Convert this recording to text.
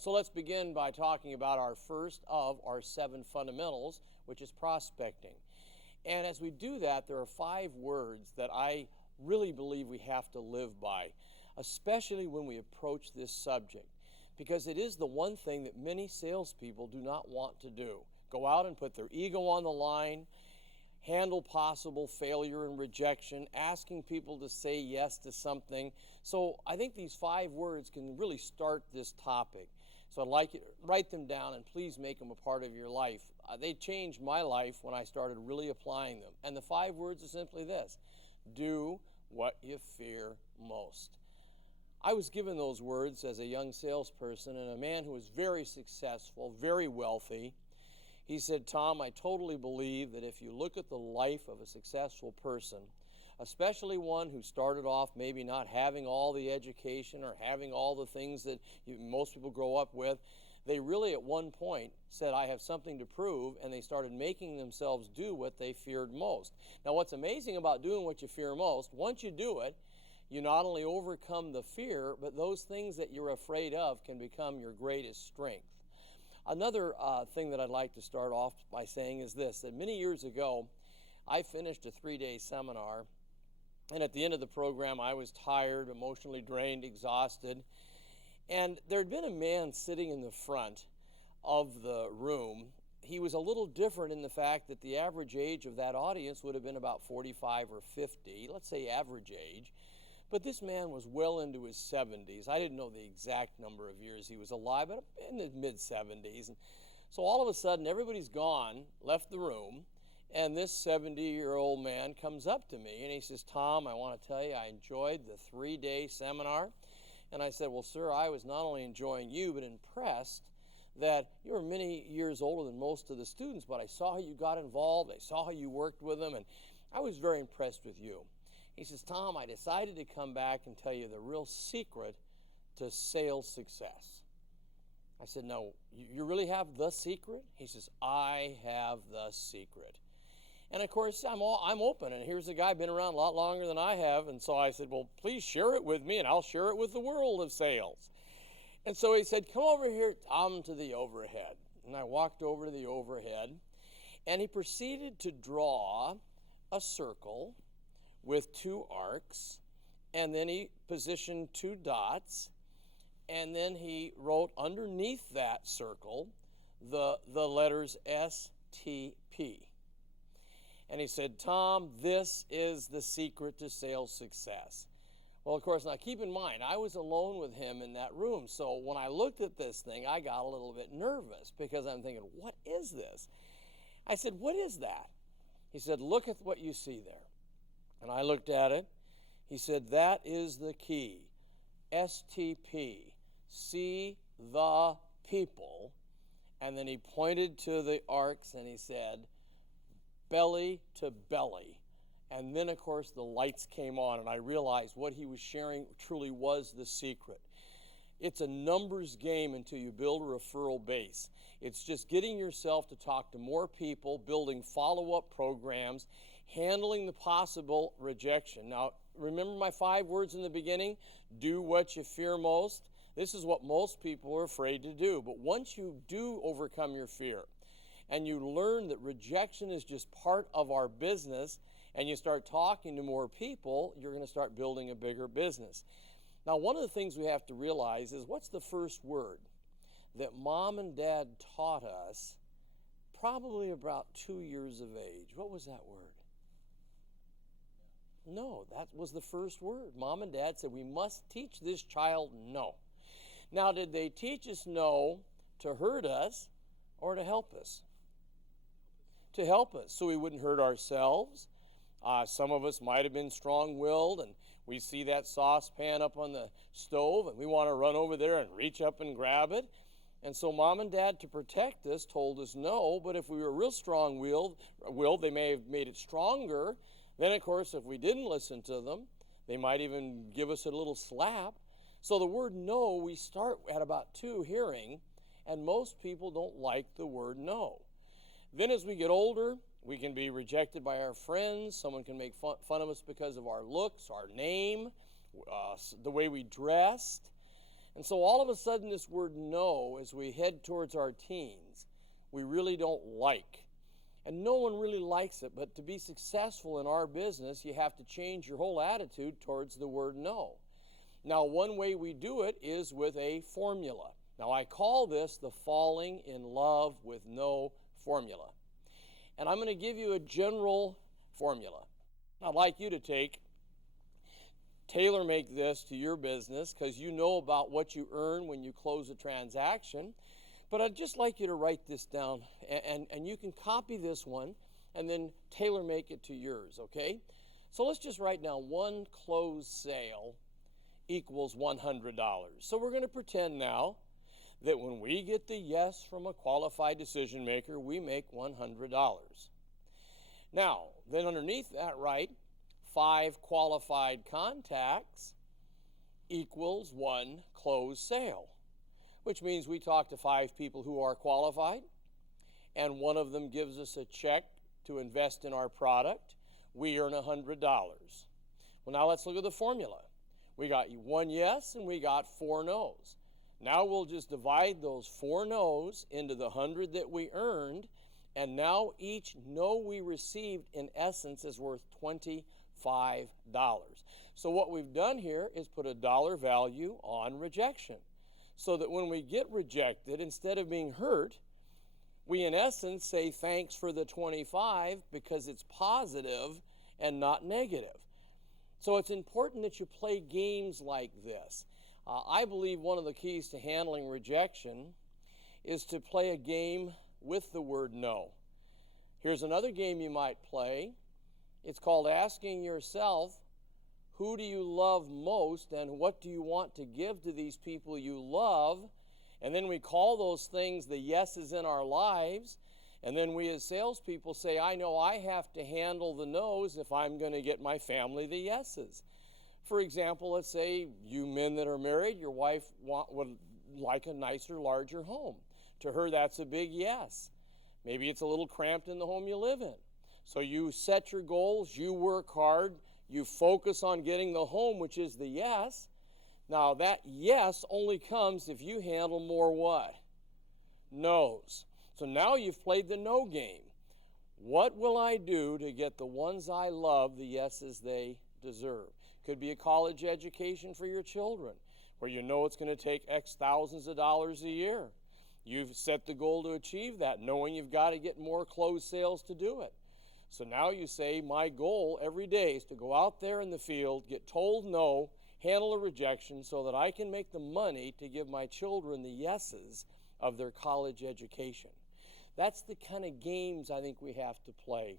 So let's begin by talking about our first of our 7 fundamentals, which is prospecting. And as we do that, there are 5 words that I really believe we have to live by, especially when we approach this subject, because it is the one thing that many salespeople do not want to do. Go out and put their ego on the line, handle possible failure and rejection, asking people to say yes to something. So I think these 5 words can really start this topic. So I'd like you to write them down and please make them a part of your life. They changed my life when I started really applying them. And the 5 words are simply this: do what you fear most. I was given those words as a young salesperson, and a man who was very successful, very wealthy. He said, "Tom, I totally believe that if you look at the life of a successful person, especially one who started off maybe not having all the education or having all the things that most people grow up with, they really at one point said, I have something to prove, and they started making themselves do what they feared most." Now, what's amazing about doing what you fear most, once you do it, you not only overcome the fear, but those things that you're afraid of can become your greatest strength. Another thing that I'd like to start off by saying is this, that many years ago, I finished a 3-day seminar, and at the end of the program, I was tired, emotionally drained, exhausted, and there had been a man sitting in the front of the room. He was a little different in the fact that the average age of that audience would have been about 45 or 50, let's say average age. But this man was well into his 70s. I didn't know the exact number of years he was alive, but in the mid-70s. And so all of a sudden, everybody's gone, left the room, and this 70-year-old man comes up to me, and he says, "Tom, I want to tell you I enjoyed the 3-day seminar." And I said, "Well, sir, I was not only enjoying you, but impressed that you were many years older than most of the students, but I saw how you got involved, I saw how you worked with them, and I was very impressed with you." He says, "Tom, I decided to come back and tell you the real secret to sales success." I said, "No, you really have the secret?" He says, "I have the secret." And of course, I'm open, and here's a guy been around a lot longer than I have, and so I said, "Well, please share it with me, and I'll share it with the world of sales." And so he said, "Come over here, Tom, to the overhead." And I walked over to the overhead, and he proceeded to draw a circle with 2 arcs, and then he positioned 2 dots, and then he wrote underneath that circle the letters STP. And he said, "Tom, this is the secret to sales success." Well, of course, now keep in mind, I was alone with him in that room, so when I looked at this thing, I got a little bit nervous because I'm thinking, what is this? I said, "What is that?" He said, "Look at what you see there." And I looked at it. He said, "That is the key. STP. See the people." And then he pointed to the arcs and he said, "Belly to belly." And then, of course, the lights came on and I realized what he was sharing truly was the secret. It's a numbers game until you build a referral base. It's just getting yourself to talk to more people, building follow-up programs, handling the possible rejection. Now, remember my 5 words in the beginning? Do what you fear most. This is what most people are afraid to do. But once you do overcome your fear and you learn that rejection is just part of our business and you start talking to more people, you're going to start building a bigger business. Now, one of the things we have to realize is, what's the first word that mom and dad taught us probably about 2 years of age? What was that word? No, that was the first word. Mom and dad said, we must teach this child no. Now, did they teach us no to hurt us or to help us? To help us, so we wouldn't hurt ourselves. Some of us might have been strong-willed, and we see that saucepan up on the stove, and we want to run over there and reach up and grab it. And so mom and dad, to protect us, told us no, but if we were real strong-willed, they may have made it stronger. Then, of course, if we didn't listen to them, they might even give us a little slap. So the word no, we start at about 2 hearing, and most people don't like the word no. Then as we get older, we can be rejected by our friends. Someone can make fun of us because of our looks, our name, the way we dressed. And so all of a sudden this word no, as we head towards our teens, we really don't like. And no one really likes it, but to be successful in our business, you have to change your whole attitude towards the word no. Now, one way we do it is with a formula. Now, I call this the falling in love with no formula. And I'm going to give you a general formula. I'd like you to tailor-make this to your business because you know about what you earn when you close a transaction. But I'd just like you to write this down, and you can copy this one and then tailor-make it to yours, okay? So let's just write down one closed sale equals $100. So we're going to pretend now that when we get the yes from a qualified decision maker, we make $100. Now, then underneath that, write 5 qualified contacts equals 1 closed sale, which means we talk to 5 people who are qualified, and one of them gives us a check to invest in our product. We earn $100. Well, now let's look at the formula. We got 1 yes and we got 4 no's. Now we'll just divide those 4 no's into the 100 that we earned, and now each no we received in essence is worth $25. So what we've done here is put a dollar value on rejection, so that when we get rejected, instead of being hurt, we in essence say thanks for the 25 because it's positive and not negative. So it's important that you play games like this. I believe one of the keys to handling rejection is to play a game with the word no. Here's another game you might play. It's called asking yourself, who do you love most and what do you want to give to these people you love? And then we call those things the yeses in our lives. And then we as salespeople say, I know I have to handle the no's if I'm going to get my family the yeses. For example, let's say you men that are married, your wife would like a nicer, larger home. To her, that's a big yes. Maybe it's a little cramped in the home you live in. So you set your goals, you work hard, you focus on getting the home, which is the yes. Now that yes only comes if you handle more what? No's. So now you've played the no game. What will I do to get the ones I love the yeses they deserve? Could be a college education for your children, where you know it's going to take X thousands of dollars a year. You've set the goal to achieve that, knowing you've got to get more closed sales to do it. So now you say, my goal every day is to go out there in the field, get told no, handle a rejection so that I can make the money to give my children the yeses of their college education. That's the kind of games I think we have to play.